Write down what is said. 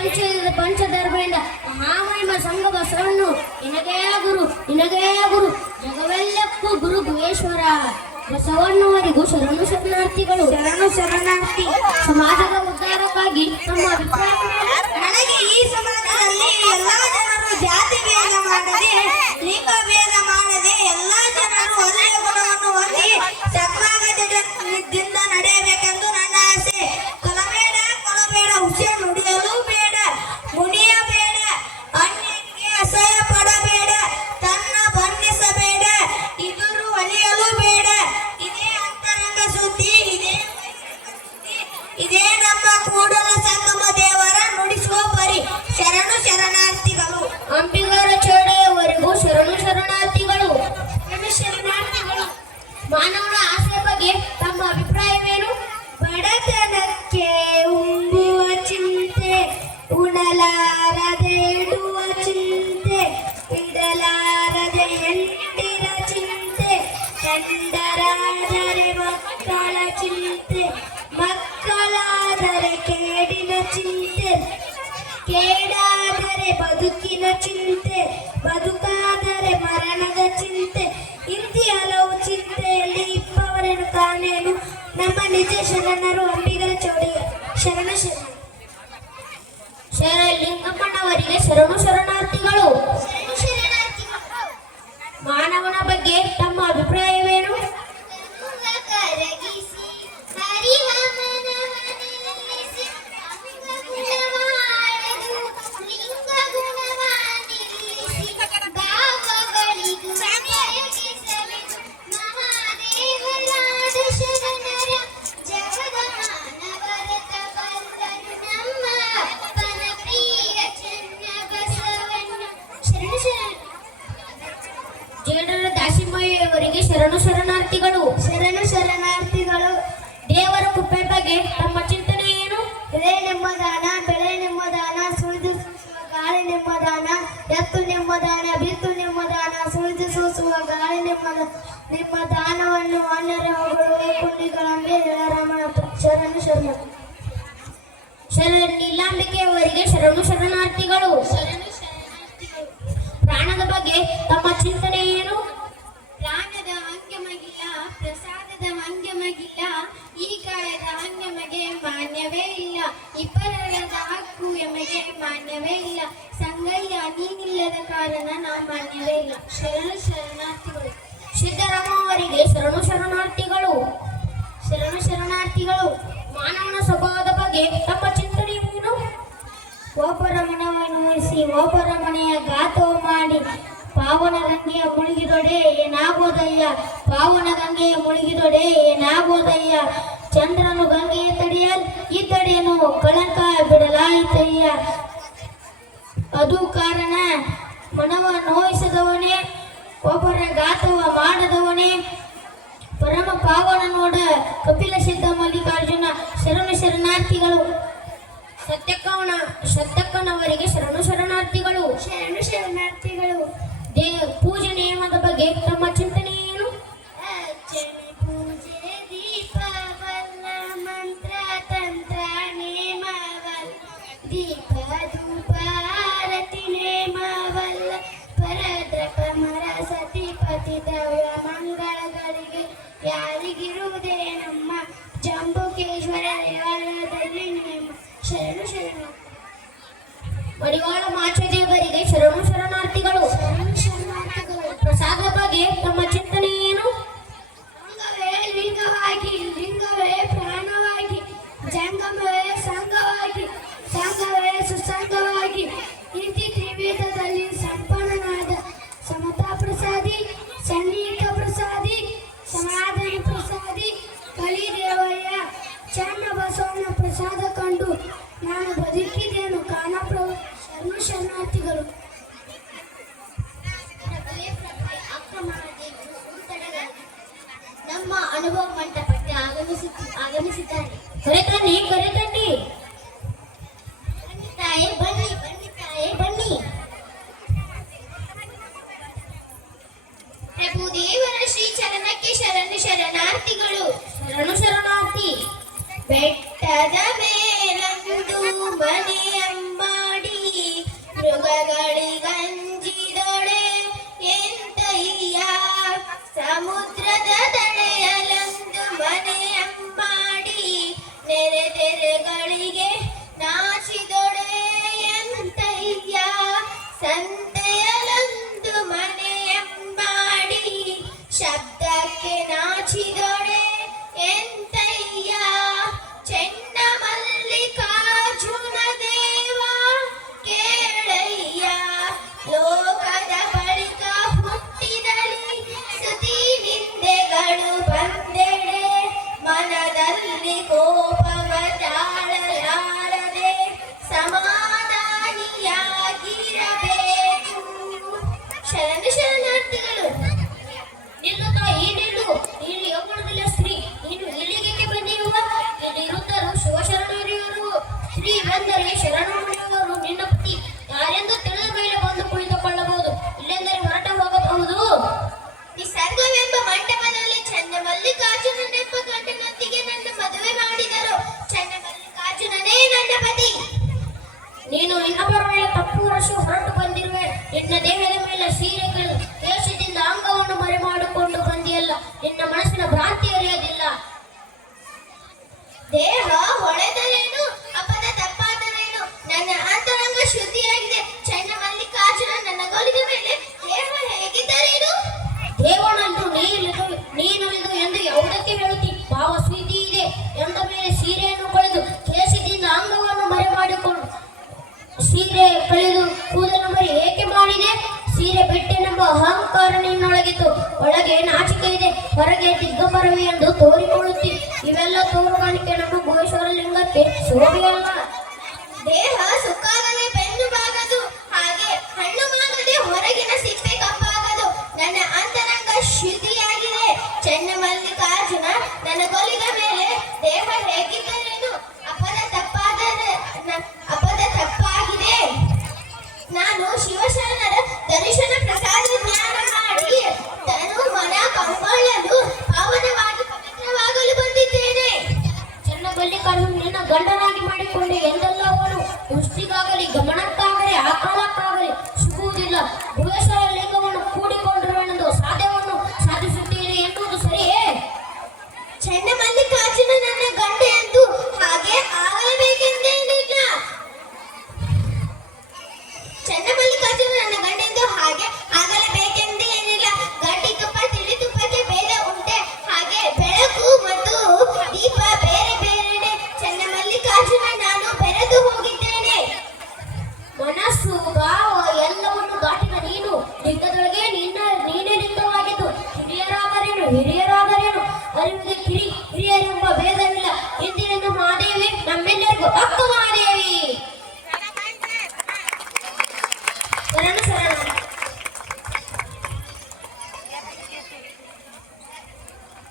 ಪಂಚ ಪಂಚಧರ್ಮೇಂದ್ರ ಮಹಾಮಹಿಮ ಸಂಘ ಬಸವಣ್ಣು. ನಿನಗೇ ಗುರು ನಿನಗೇ ಗುರು. ಜಗವೆಲ್ಲಕ್ಕೂ ಗುರು ಗುಹೇಶ್ವರ. ಬಸವಣ್ಣವರಿಗೂ ಶರಣು ಶರಣಾರ್ಥಿಗಳು. ಶರಣು ಶರಣಾರ್ಥಿ. ಸಮಾಜದ ಉದ್ಧಾರಕ್ಕಾಗಿ ನಮ್ಮ ಚಿಂತೆ, ಬದುಕಾದರೆ ಮರಣದ ಚಿಂತೆ. ಇಂತಿ ಹಲವು ಚಿಂತೆಯಲ್ಲಿ ಇಪ್ಪವರನ್ನು ಕಾಣೇನು ನಮ್ಮ ನಿಜ ಶರಣರು ಅಂಬಿಗರ ಚೌಡಿಯ ಶರಣ ಶರಣ. ಶರ ಶರಣು ಶರಣು ಜೇಡರ ದಾಸಿಮಯ್ಯವರಿಗೆ ಶರಣು ಶರಣಾರ್ಥಿಗಳು. ಶರಣು ಶರಣಾರ್ಥಿಗಳು. ದೇವರ ಕೃಪೆ ಬಗ್ಗೆ ತಮ್ಮ ಚಿಂತನೆ ಏನು? ಬೆಳೆ ನೆಮ್ಮದಾನ ಬೆಳೆ ನೆಮ್ಮದಾನ ಸುಳಿದು ಸೂಸುವ ಗಾಳಿ ನೆಮ್ಮದಾನ ಎತ್ತು ನೆಮ್ಮದಾನ ಬಿತ್ತು ನೆಮ್ಮದಾನ ಸುಳಿದು ಸೂಸುವ ಗಾಳಿ ನೆಮ್ಮದ ನಿಮ್ಮ ದಾನವನ್ನು ಅನ್ಯರ ಹೊಗಳುವ ಮೇಲೆ ಹೇಳರಾಮನ ಶರಣು ಶರಣ ಶರ ನೀಲಾಂಬಿಕೆಯವರಿಗೆ ಶರಣು ಶರಣಾರ್ಥಿಗಳು. ಶರಣು ಪ್ರಾಣದ ಬಗ್ಗೆ ತಮ್ಮ ಚಿಂತನೆ ಏನು? ಪ್ರಾಣದ ಅಂಗಮಗಿಲ್ಲ ಪ್ರಸಾದದ ಅಂಗಮಗಿಲ್ಲ ಈ ಕಾಯದ ಅಂಗಮಗೆ ಮಾನ್ಯವೇ ಇಲ್ಲ ಇಬ್ಬರದ ಹಕ್ಕು ಎಮಗೆ ಮಾನ್ಯವೇ ಇಲ್ಲ. ಸಂಗಯ್ಯ, ನೀನಿಲ್ಲದ ಕಾರಣ ನಾ ಮಾನ್ಯವೇ ಇಲ್ಲ. ಶರಣ, ಶರಣಾರ್ಥಿಗಳು ಸಿದ್ದರಾಮ ಅವರಿಗೆ ಒಬ್ಬರ ಮನೆಯ ಗಾತವ ಮಾಡಿ ಪಾವನ ಗಂಗೆಯ ಮುಳುಗಿದೊಡೆ ಏನಾಗೋದಯ್ಯ? ಪಾವನ ಗಂಗೆಯ ಮುಳುಗಿದೊಡೆ ಏನಾಗೋದಯ್ಯ? ಚಂದ್ರನು ಗಂಗೆಯ ತಡೆಯಲ್ ಈ ತಡೆಯನು ಕಳಂಕ ಬಿಡಲಾಯಿತಯ್ಯ. ಅದು ಕಾರಣ ಮನವ ನೋಯಿಸದವನೇ, ಒಬ್ಬರ ಗಾತವ ಮಾಡದವನೇ, ಪರಮ ಪಾವನ ನೋಡ ಕಪಿಲ ಸಿದ್ಧ ಮಲ್ಲಿಕಾರ್ಜುನ ಶರಣ ಶರಣಾರ್ಥಿಗಳು. ಸತ್ಯಕ್ಕವನ ಸತ್ಯಕ್ಕನವರಿಗೆ ಶರಣು ಶರಣಾರ್ಥಿಗಳು. ಶರಣು ಶರಣಾರ್ಥಿಗಳು. ದೇ ಪೂಜೆ ನಿಯಮದ ಬಗ್ಗೆ ತಮ್ಮ ಚಿಂತನೆ ಕಂಡು ನಾನು ಬದುಕಿದ್ದೇನು ನೀನು ಇಹಪರವಾಗಿ ತಪ್ಪು ಹೊರಟು ಬಂದಿರುವೆ. ಅಹಂಕಾರ ನಿನ್ನೊಳಗಿತ್ತು ಒಳಗೆ ನಾಚಿಕೆ ಇದೆ, ಹೊರಗೆ ದಿಗ್ಗಪರವಿ ಎಂದು ತೋರಿಕೊಳ್ಳುತ್ತಿ. ಇವೆಲ್ಲ ತೋರುಗಾಣಿಕೆ ನಮ್ಮ ಭುವನೇಶ್ವರ ಲಿಂಗಕ್ಕೆ ಶೋಭೆಯಲ್ಲ ದೇಹ